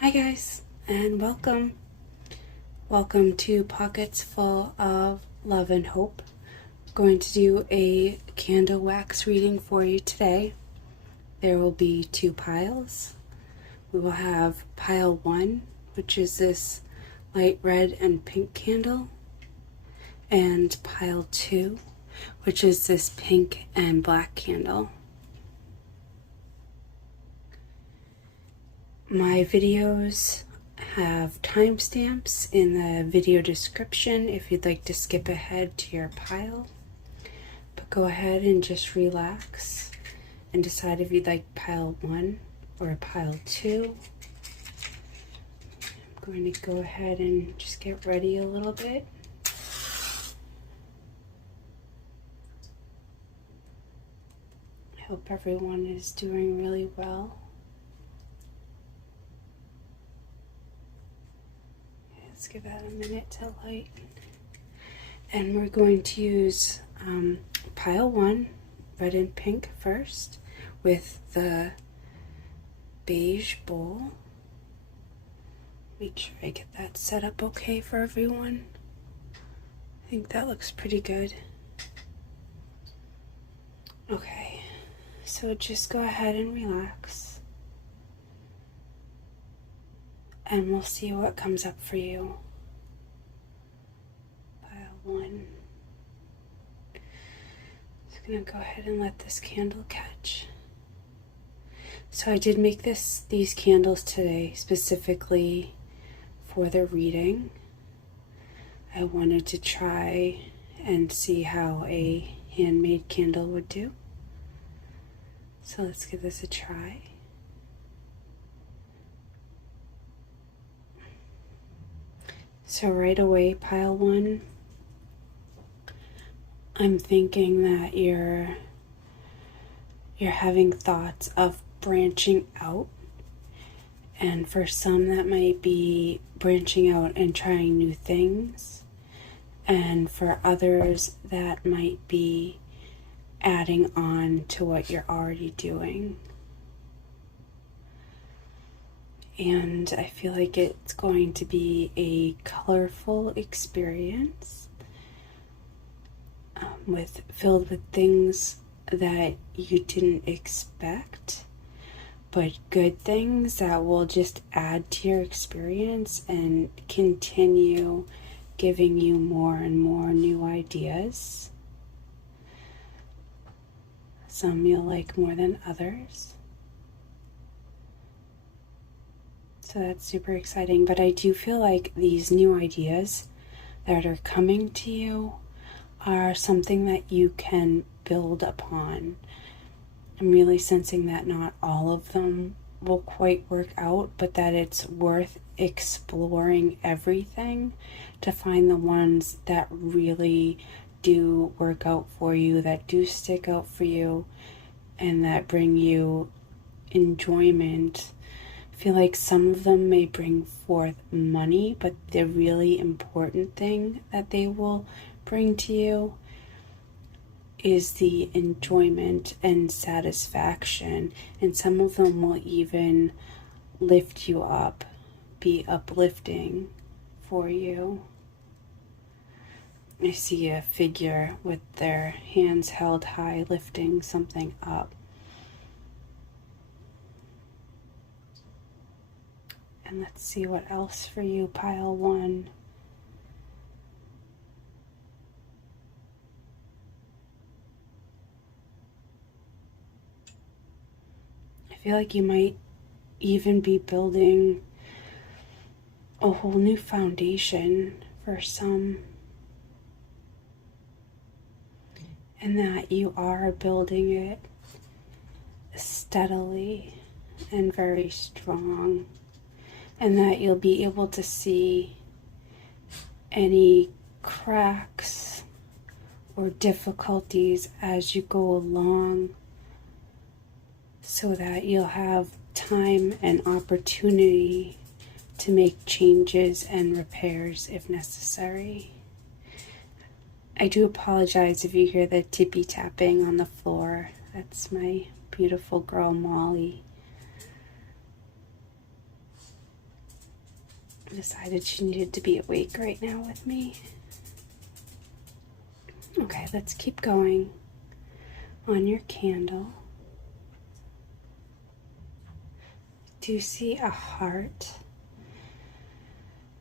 Hi guys, and welcome. Welcome to Pockets Full of Love and Hope. I'm going to do a candle wax reading for you today. There will be two piles. We will have pile 1, which is this light red and pink candle, and pile 2, which is this pink and black candle. My videos have timestamps in the video description if you'd like to skip ahead to your pile. But go ahead and just relax and decide if you'd like pile 1 or pile 2. I'm going to go ahead and just get ready a little bit. I hope everyone is doing really well. Let's give that a minute to light. And we're going to use pile 1, red and pink first, with the beige bowl. Make sure I get that set up okay for everyone. I think that looks pretty good. Okay, so just go ahead and relax. And we'll see what comes up for you. Pile 1. Just gonna go ahead and let this candle catch. So I did make these candles today specifically for the reading. I wanted to try and see how a handmade candle would do. So let's give this a try. So right away, pile 1, I'm thinking that you're having thoughts of branching out. And for some, that might be branching out and trying new things. And for others, that might be adding on to what you're already doing. And I feel like it's going to be a colorful experience filled with things that you didn't expect, but good things that will just add to your experience and continue giving you more and more new ideas. Some you'll like more than others. So that's super exciting, but I do feel like these new ideas that are coming to you are something that you can build upon. I'm really sensing that not all of them will quite work out, but that it's worth exploring everything to find the ones that really do work out for you, that do stick out for you, and that bring you enjoyment. I feel like some of them may bring forth money, but the really important thing that they will bring to you is the enjoyment and satisfaction. And some of them will even lift you up, be uplifting for you. I see a figure with their hands held high lifting something up. And let's see what else for you, pile 1. I feel like you might even be building a whole new foundation for some. And that you are building it steadily and very strong. And that you'll be able to see any cracks or difficulties as you go along, so that you'll have time and opportunity to make changes and repairs if necessary. I do apologize if you hear the tippy tapping on the floor. That's my beautiful girl Molly. decided she needed to be awake right now with me. Okay, let's keep going on your candle. Do you see a heart?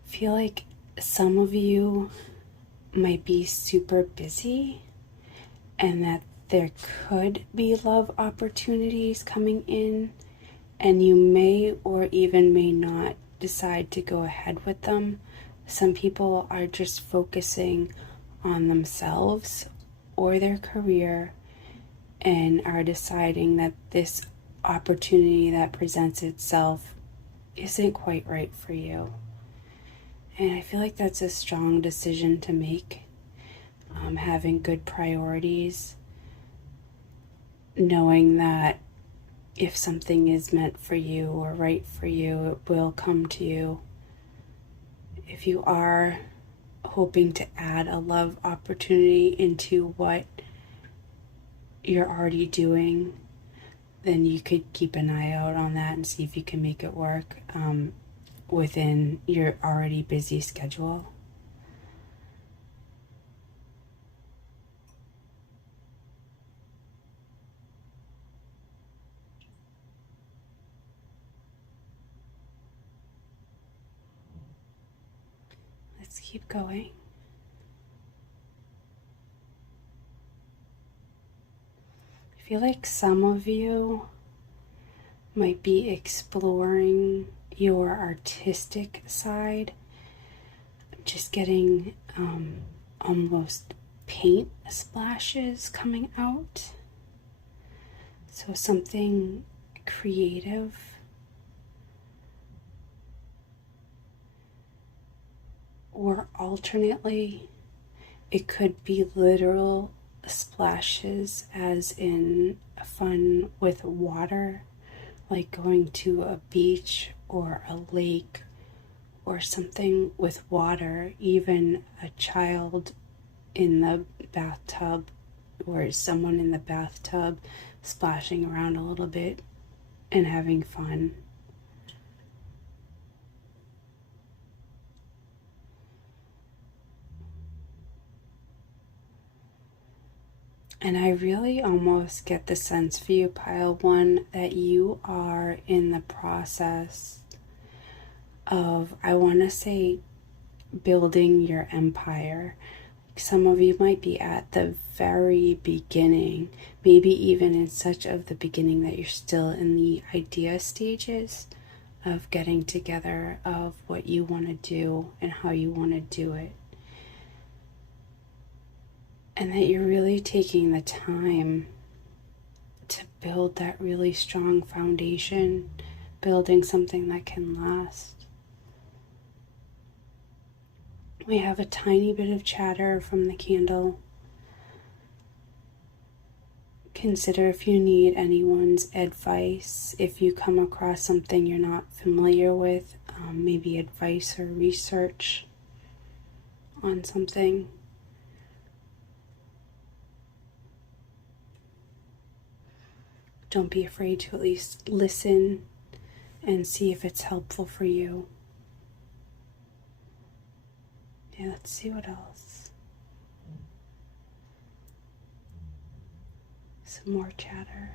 I feel like some of you might be super busy and that there could be love opportunities coming in, and you may or even may not decide to go ahead with them. Some people are just focusing on themselves or their career and are deciding that this opportunity that presents itself isn't quite right for you. And I feel like that's a strong decision to make. Having good priorities, knowing that if something is meant for you or right for you, it will come to you. If you are hoping to add a love opportunity into what you're already doing, then you could keep an eye out on that and see if you can make it work within your already busy schedule. Let's keep going. I feel like some of you might be exploring your artistic side, just getting almost paint splashes coming out. So something creative. Or alternately, it could be literal splashes, as in fun with water, like going to a beach or a lake or something with water, even a child in the bathtub or someone in the bathtub splashing around a little bit and having fun. And I really almost get the sense for you, Pile 1, that you are in the process of, I want to say, building your empire. Some of you might be at the very beginning, maybe even in such of the beginning that you're still in the idea stages of getting together of what you want to do and how you want to do it. And that you're really taking the time to build that really strong foundation, building something that can last. We have a tiny bit of chatter from the candle. Consider if you need anyone's advice, if you come across something you're not familiar with, maybe advice or research on something. Don't be afraid to at least listen and see if it's helpful for you. Yeah, let's see what else. Some more chatter.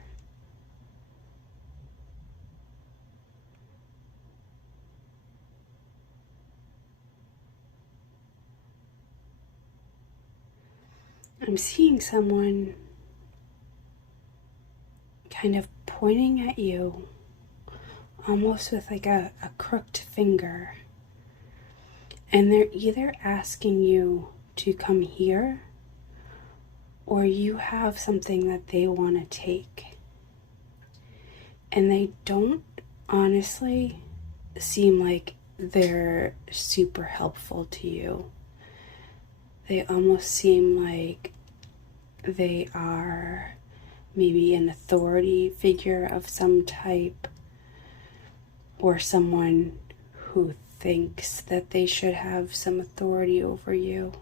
I'm seeing someone kind of pointing at you, almost with like a crooked finger. And they're either asking you to come here, or you have something that they want to take. And they don't honestly seem like they're super helpful to you. They almost seem like they are maybe an authority figure of some type, or someone who thinks that they should have some authority over you.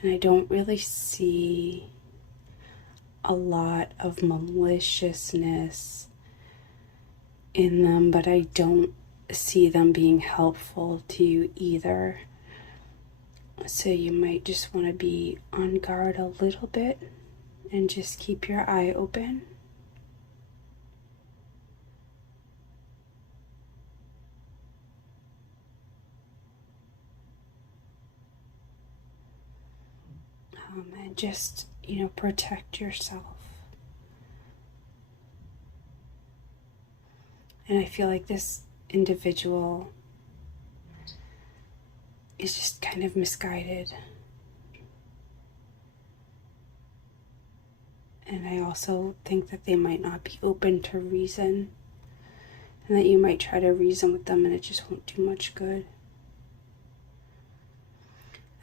And I don't really see a lot of maliciousness in them, but I don't see them being helpful to you either. So you might just want to be on guard a little bit and just keep your eye open. And just, protect yourself. And I feel like this individual is just kind of misguided. And I also think that they might not be open to reason, and that you might try to reason with them and it just won't do much good.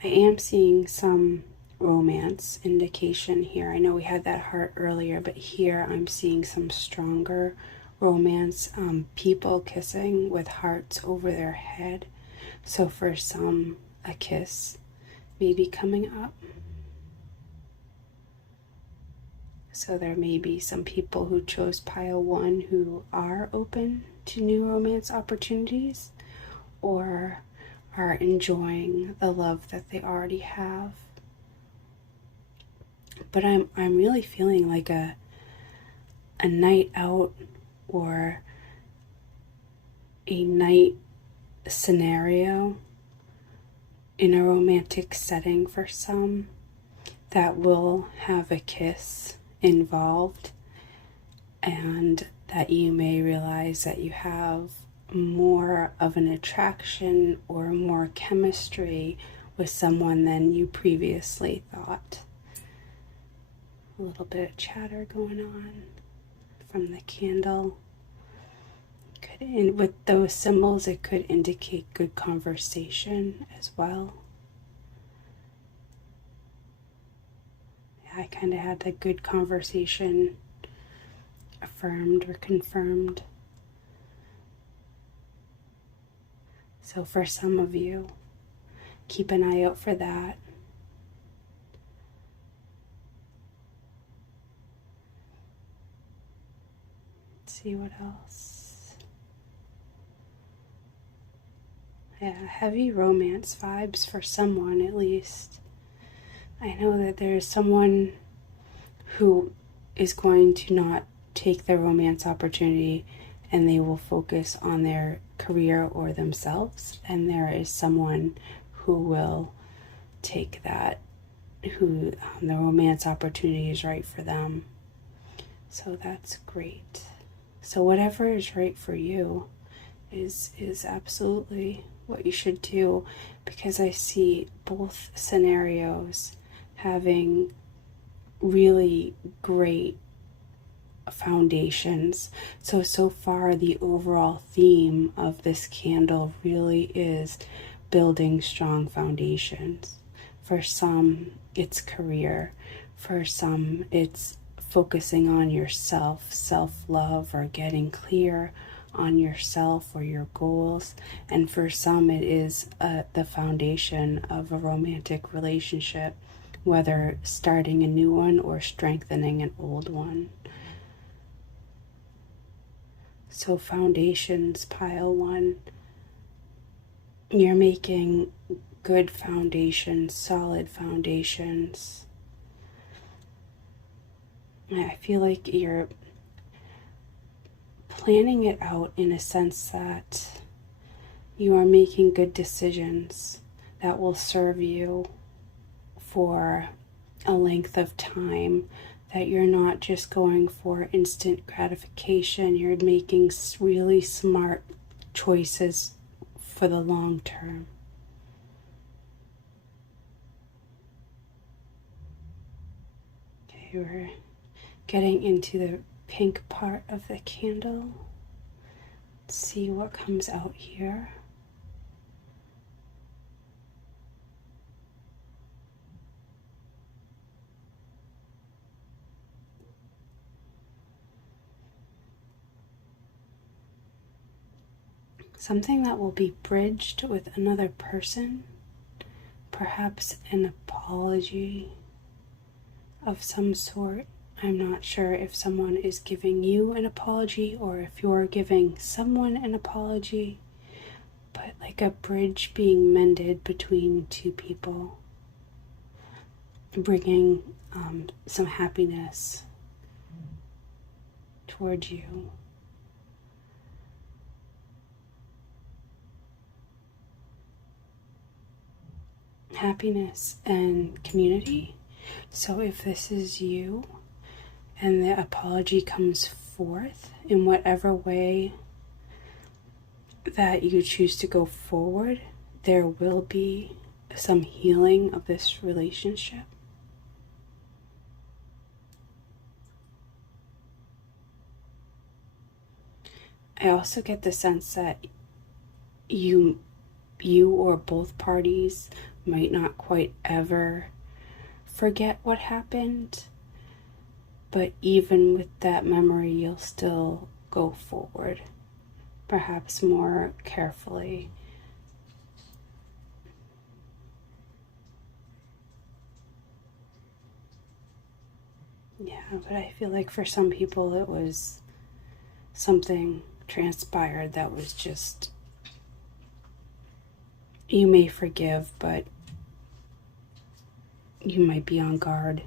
I am seeing some romance indication here. I know we had that heart earlier, but here I'm seeing some stronger romance, people kissing with hearts over their head. So for some, a kiss may be coming up. So there may be some people who chose pile 1 who are open to new romance opportunities or are enjoying the love that they already have. But I'm really feeling like a night out or a night scenario in a romantic setting for some that will have a kiss involved, and that you may realize that you have more of an attraction or more chemistry with someone than you previously thought. A little bit of chatter going on from the candle. With those symbols, it could indicate good conversation as well. I kind of had the good conversation affirmed or confirmed. So for some of you, keep an eye out for that. Let's see what else. Yeah, heavy romance vibes for someone at least. I know that there's someone who is going to not take their romance opportunity and they will focus on their career or themselves. And there is someone who will take that, who the romance opportunity is right for them. So that's great. So whatever is right for you is absolutely what you should do, because I see both scenarios having really great foundations. So far the overall theme of this candle really is building strong foundations. For some, it's career. For some, it's focusing on yourself, self-love, or getting clear on yourself or your goals. And for some, it is the foundation of a romantic relationship, whether starting a new one or strengthening an old one. So foundations, pile 1. You're making good foundations, solid foundations. I feel like you're planning it out in a sense that you are making good decisions that will serve you for a length of time, that you're not just going for instant gratification. You're making really smart choices for the long term. Okay, we're getting into the pink part of the candle. Let's see what comes out here. Something that will be bridged with another person, perhaps an apology of some sort. I'm not sure if someone is giving you an apology or if you're giving someone an apology, but like a bridge being mended between two people, bringing some happiness towards you. Happiness and community. So if this is you and the apology comes forth in whatever way that you choose to go forward, there will be some healing of this relationship. I also get the sense that you or both parties might not quite ever forget what happened, but even with that memory, you'll still go forward, perhaps more carefully. Yeah, but I feel like for some people it was something transpired that was just, you may forgive, but you might be on guard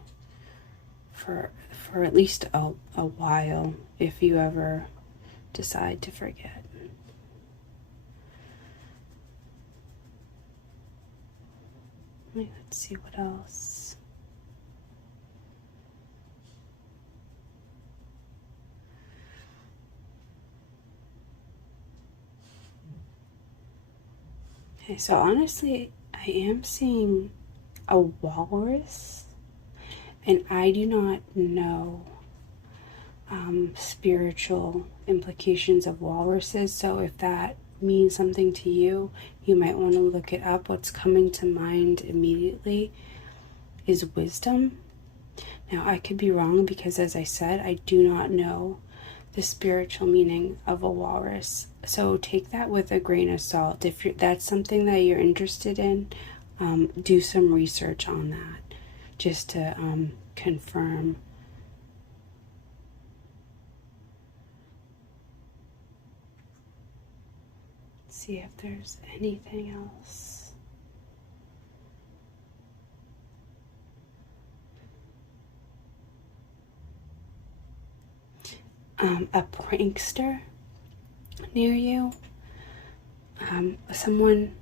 for at least a while if you ever decide to forget. Let's see what else. Okay, so honestly, I am seeing a walrus, and I do not know spiritual implications of walruses, so if that means something to you, you might want to look it up. What's coming to mind immediately is wisdom. Now, I could be wrong because, as I said, I do not know the spiritual meaning of a walrus. So take that with a grain of salt. If that's something that you're interested in, do some research on that just to confirm. Let's see if there's anything else. A prankster near you, someone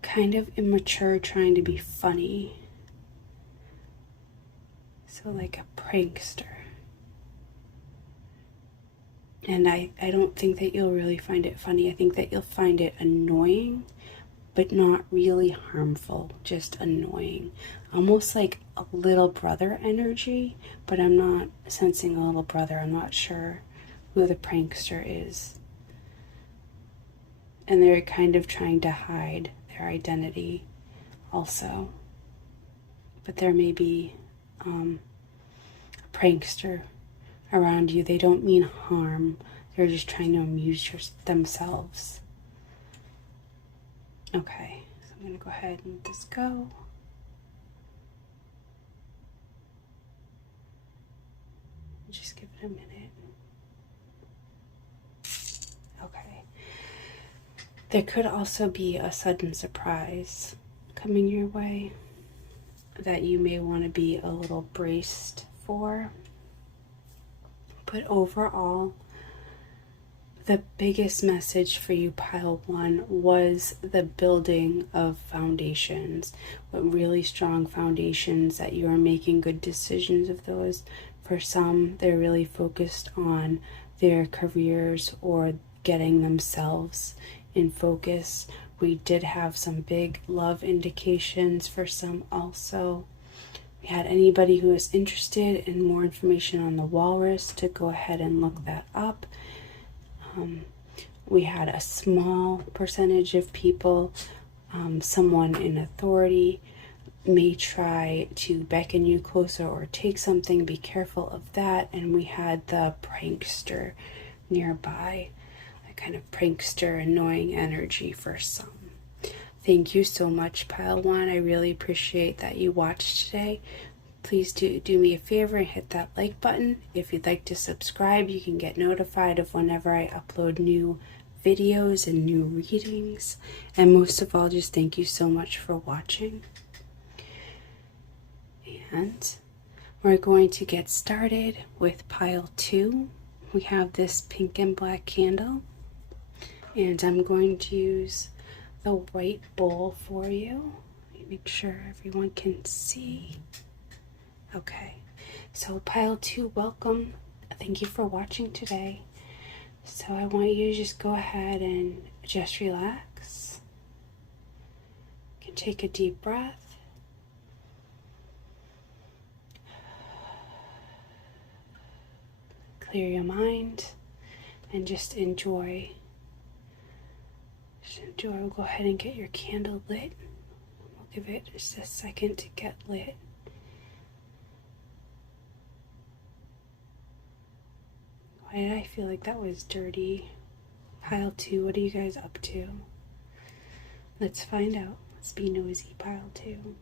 kind of immature trying to be funny, so like a prankster. And I don't think that you'll really find it funny. I think that you'll find it annoying, but not really harmful, just annoying. Almost like a little brother energy, but I'm not sensing a little brother. I'm not sure who the prankster is. And they're kind of trying to hide their identity also. But there may be a prankster around you. They don't mean harm. They're just trying to amuse themselves. Okay, so I'm going to go ahead and let this go. Just give it a minute. Okay. There could also be a sudden surprise coming your way that you may want to be a little braced for. But overall, the biggest message for you, pile one, was the building of foundations, with really strong foundations that you are making good decisions of those. For some, they're really focused on their careers or getting themselves in focus. We did have some big love indications for some also. We had anybody who is interested in more information on the walrus to go ahead and look that up. We had a small percentage of people, someone in authority may try to beckon you closer or take something. Be careful of that. And we had the prankster nearby, a kind of prankster annoying energy for some. Thank you so much, Pile One. I really appreciate that you watched today. Please do me a favor and hit that like button. If you'd like to subscribe, you can get notified of whenever I upload new videos and new readings. And most of all, just thank you so much for watching. And we're going to get started with pile 2. We have this pink and black candle, and I'm going to use the white bowl for you. Make sure everyone can see. Okay, so pile 2, welcome. Thank you for watching today. So I want you to just go ahead and just relax. You can take a deep breath. Clear your mind and just enjoy. We'll go ahead and get your candle lit. We'll give it just a second to get lit. Why did I feel like that was dirty? Pile 2, what are you guys up to? Let's find out. Let's be nosy, pile 2.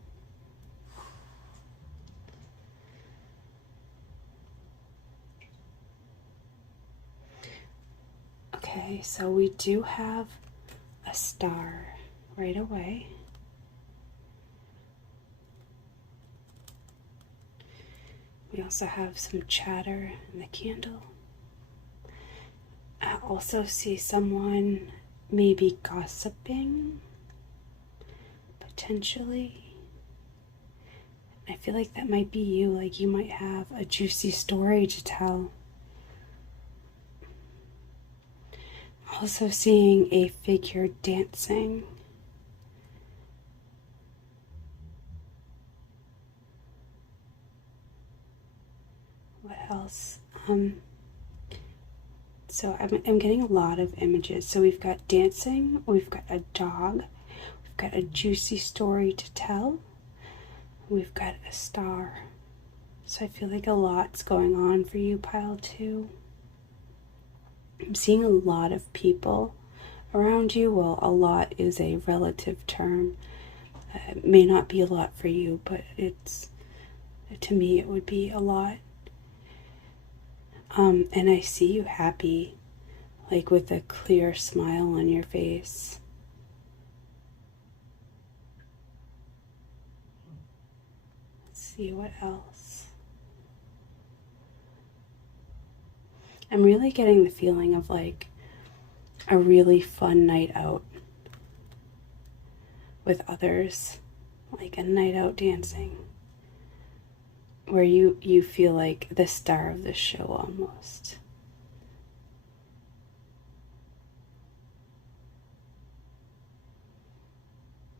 Okay, so we do have a star right away. We also have some chatter in the candle. I also see someone maybe gossiping, potentially. I feel like that might be you, like you might have a juicy story to tell. Also seeing a figure dancing. What else? So I'm getting a lot of images. So we've got dancing, we've got a dog, we've got a juicy story to tell, we've got a star. So I feel like a lot's going on for you, pile 2. I'm seeing a lot of people around you. Well, a lot is a relative term. It may not be a lot for you, but to me it would be a lot. And I see you happy, like with a clear smile on your face. Let's see what else. I'm really getting the feeling of like a really fun night out with others, like a night out dancing, where you feel like the star of the show almost.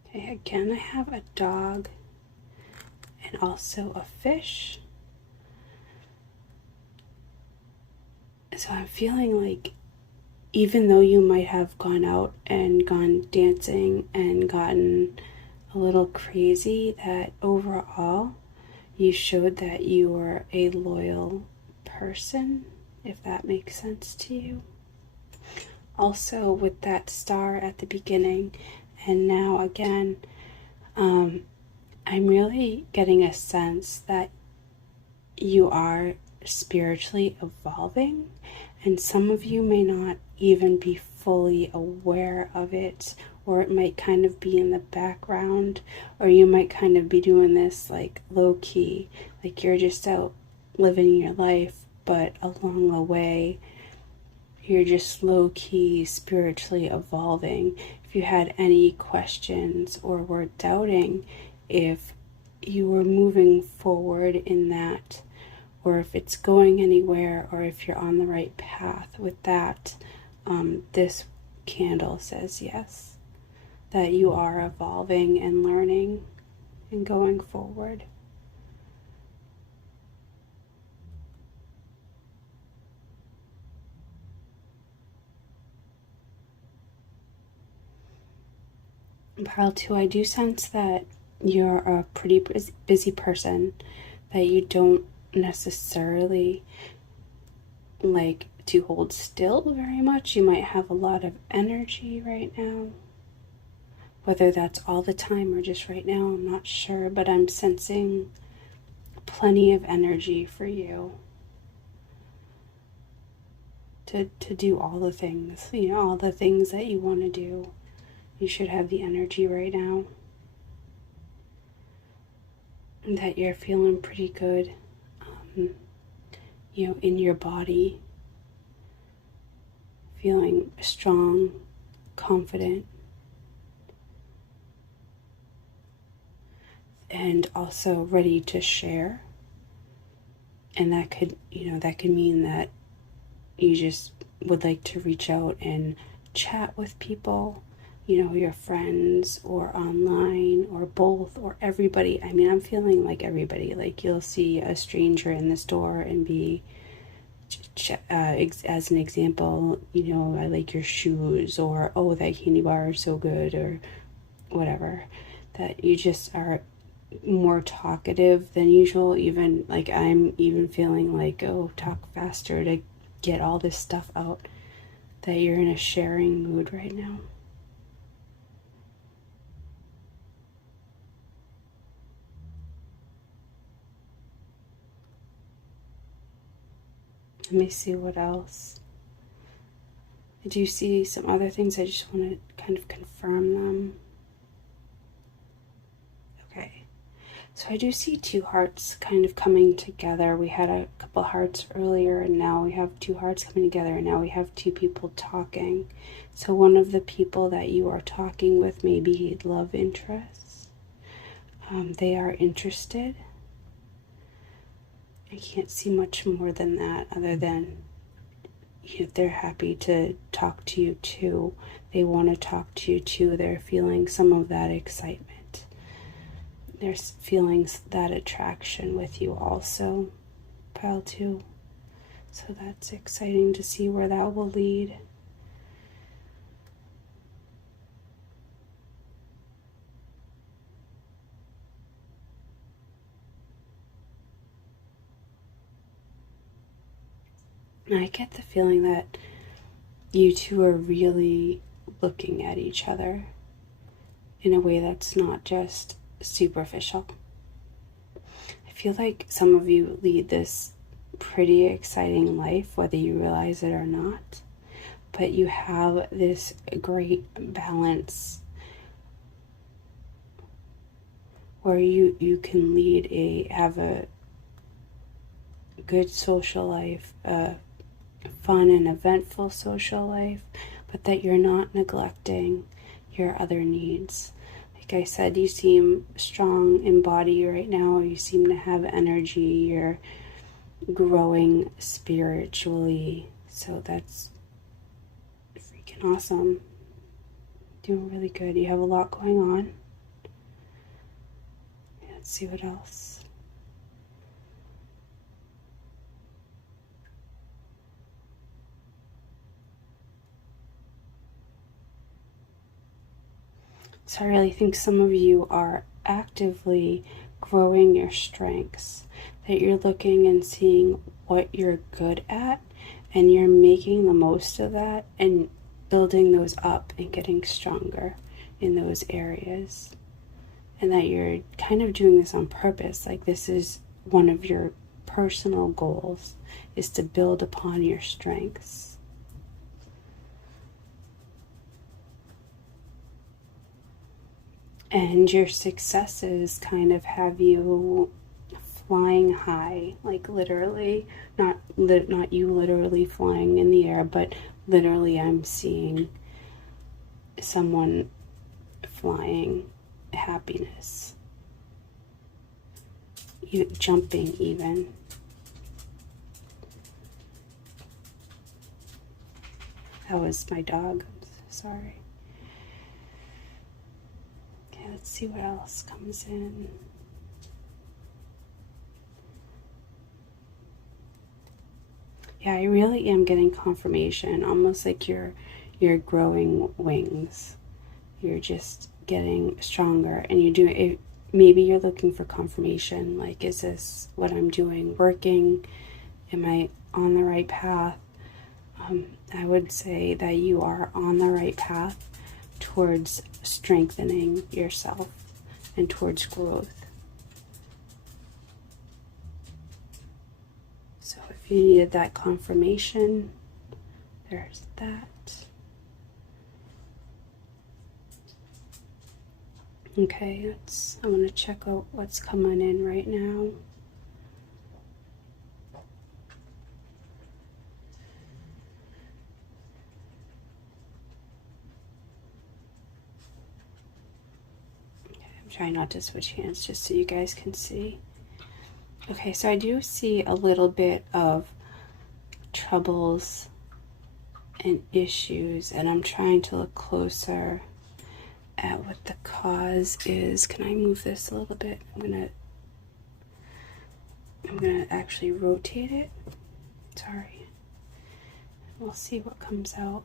Okay, again I have a dog and also a fish. So I'm feeling like even though you might have gone out and gone dancing and gotten a little crazy, that overall you showed that you were a loyal person, if that makes sense to you. Also with that star at the beginning and now again, I'm really getting a sense that you are spiritually evolving, and some of you may not even be fully aware of it, or it might kind of be in the background, or you might kind of be doing this like low-key, like you're just out living your life, but along the way you're just low-key spiritually evolving. If you had any questions or were doubting if you were moving forward in that, or if it's going anywhere, or if you're on the right path with that, this candle says yes, that you are evolving and learning and going forward. Pile 2, I do sense that you're a pretty busy person, that you don't necessarily like to hold still very much. You might have a lot of energy right now. Whether that's all the time or just right now, I'm not sure, but I'm sensing plenty of energy for you to do all the things, all the things that you want to do. You should have the energy right now. And that you're feeling pretty good, in your body. Feeling strong, confident, and also ready to share. And that could mean that you just would like to reach out and chat with people, your friends, or online, or both, or everybody. I mean, I'm feeling like everybody. Like, you'll see a stranger in the store and be, as an example, I like your shoes, or, oh, that candy bar is so good, or whatever. That you just are more talkative than usual. Even like, I'm even feeling like, oh, talk faster to get all this stuff out. That you're in a sharing mood right now. Let me see what else. I do see some other things. I just want to kind of confirm them. Okay. So I do see two hearts kind of coming together. We had a couple hearts earlier, and now we have two hearts coming together, and now we have two people talking. So one of the people that you are talking with may be love interests. They are interested. I can't see much more than that, other than they're happy to talk to you too. They want to talk to you too. They're feeling some of that excitement. They're feeling that attraction with you also, pile 2. So that's exciting to see where that will lead. I get the feeling that you two are really looking at each other in a way that's not just superficial. I feel like some of you lead this pretty exciting life, whether you realize it or not, but you have this great balance where you can have a good social life, fun and eventful social life, but that you're not neglecting your other needs. Like I said, you seem strong in body right now. You seem to have energy. You're growing spiritually. So that's freaking awesome. Doing really good. You have a lot going on. Let's see what else. So I really think some of you are actively growing your strengths, that you're looking and seeing what you're good at, and you're making the most of that and building those up and getting stronger in those areas. And that you're kind of doing this on purpose. Like, this is one of your personal goals, is to build upon your strengths. And your successes kind of have you flying high, like literally, not you literally flying in the air, but literally I'm seeing someone flying happiness. You jumping even. That was my dog. I'm sorry. Okay, let's see what else comes in. Yeah, I really am getting confirmation, almost like you're growing wings. You're just getting stronger, and you're doing it. Maybe you're looking for confirmation, like, is this what I'm doing working? Am I on the right path? I would say that you are on the right path towards strengthening yourself and towards growth. So if you needed that confirmation, there's that. Okay, I want to check out what's coming in right now. Try not to switch hands just so you guys can see. Okay, so I do see a little bit of troubles and issues, and I'm trying to look closer at what the cause is. Can I move this a little bit? I'm gonna actually rotate it. Sorry. We'll see what comes out.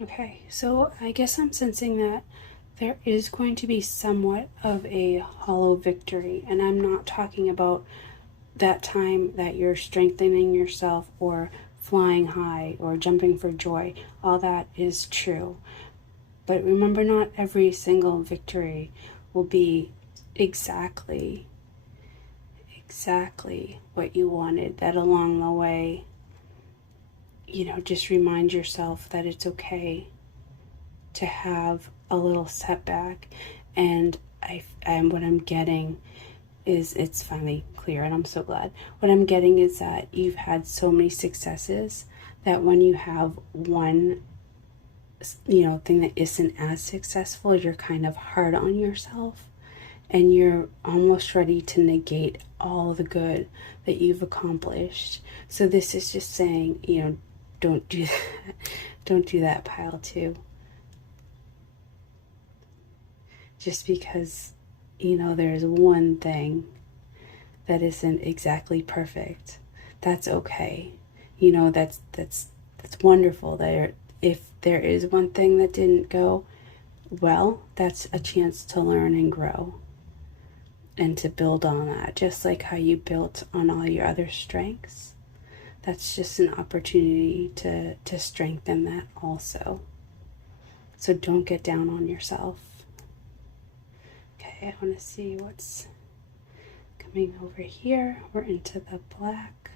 Okay, so I guess I'm sensing that there is going to be somewhat of a hollow victory, and I'm not talking about that time that you're strengthening yourself or flying high or jumping for joy. All that is true. But remember, not every single victory will be exactly what you wanted. That along the way, just remind yourself that it's okay to have a little setback. And what I'm getting is, it's finally clear, and I'm so glad. What I'm getting is that you've had so many successes that when you have one thing that isn't as successful, you're kind of hard on yourself, and you're almost ready to negate all the good that you've accomplished. So this is just saying, don't do that. Don't do that, pile two. Just because, there's one thing that isn't exactly perfect, that's okay. That's wonderful. If there is one thing that didn't go well, that's a chance to learn and grow and to build on that, just like how you built on all your other strengths. That's just an opportunity to strengthen that also. So don't get down on yourself. Okay, I want to see what's coming over here. We're into the black.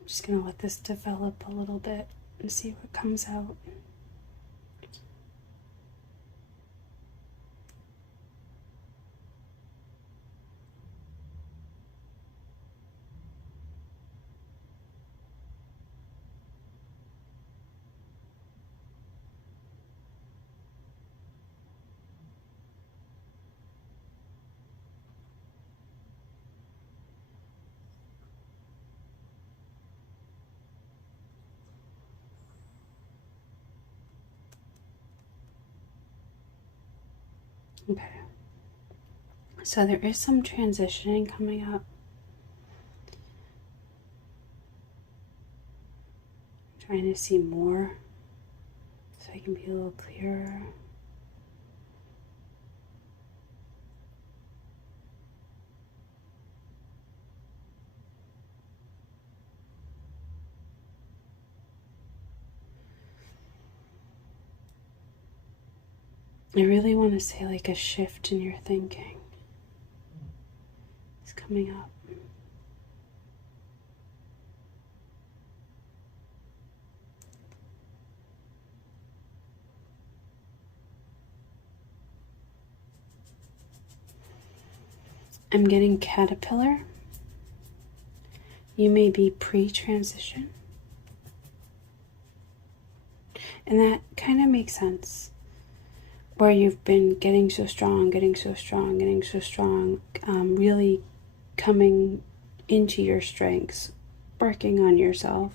I'm just going to let this develop a little bit and see what comes out. Okay. So there is some transitioning coming up. I'm trying to see more so I can be a little clearer. I really want to say like a shift in your thinking is coming up. I'm getting caterpillar. You may be pre-transition. And that kind of makes sense. Where you've been getting so strong, really coming into your strengths, working on yourself,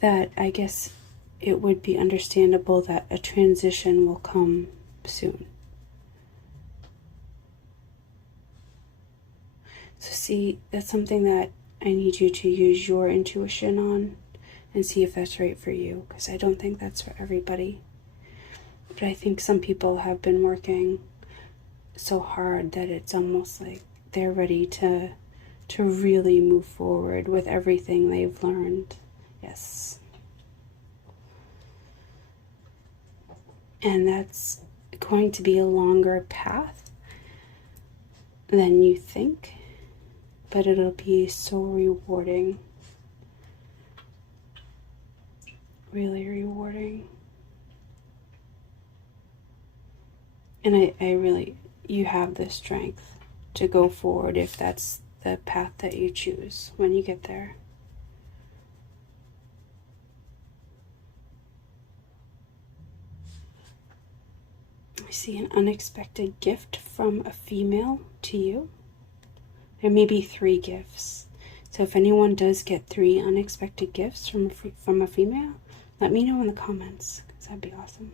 that I guess it would be understandable that a transition will come soon. So see, that's something that I need you to use your intuition on, and see if that's right for you, because I don't think that's for everybody. But I think some people have been working so hard that it's almost like they're ready to really move forward with everything they've learned. Yes. And that's going to be a longer path than you think, but it'll be so rewarding. Really rewarding. And I really, you have the strength to go forward if that's the path that you choose when you get there. I see an unexpected gift from a female to you. There may be 3 gifts. So if anyone does get 3 unexpected gifts from a female, let me know in the comments, because that'd be awesome.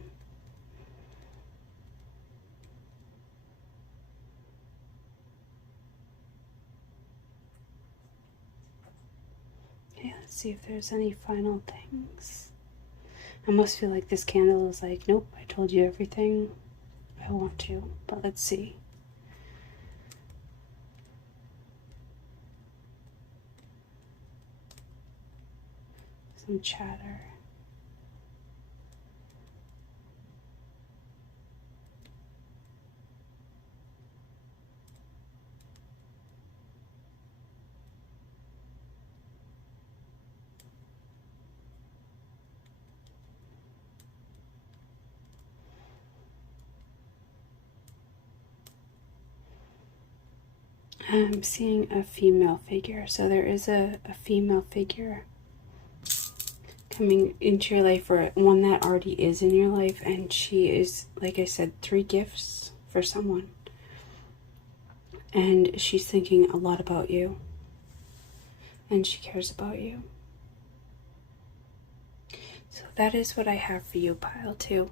Okay, let's see if there's any final things. I almost feel like this candle is like, nope, I told you everything I want to, but let's see. Some chatter. I'm seeing a female figure, so there is a female figure coming into your life, or one that already is in your life, and she is, like I said, 3 gifts for someone. And she's thinking a lot about you, and she cares about you. So that is what I have for you, Pile 2.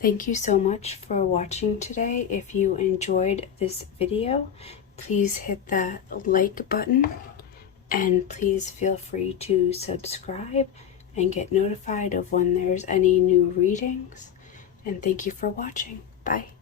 Thank you so much for watching today. If you enjoyed this video, please hit that like button, and please feel free to subscribe and get notified of when there's any new readings. And thank you for watching. Bye.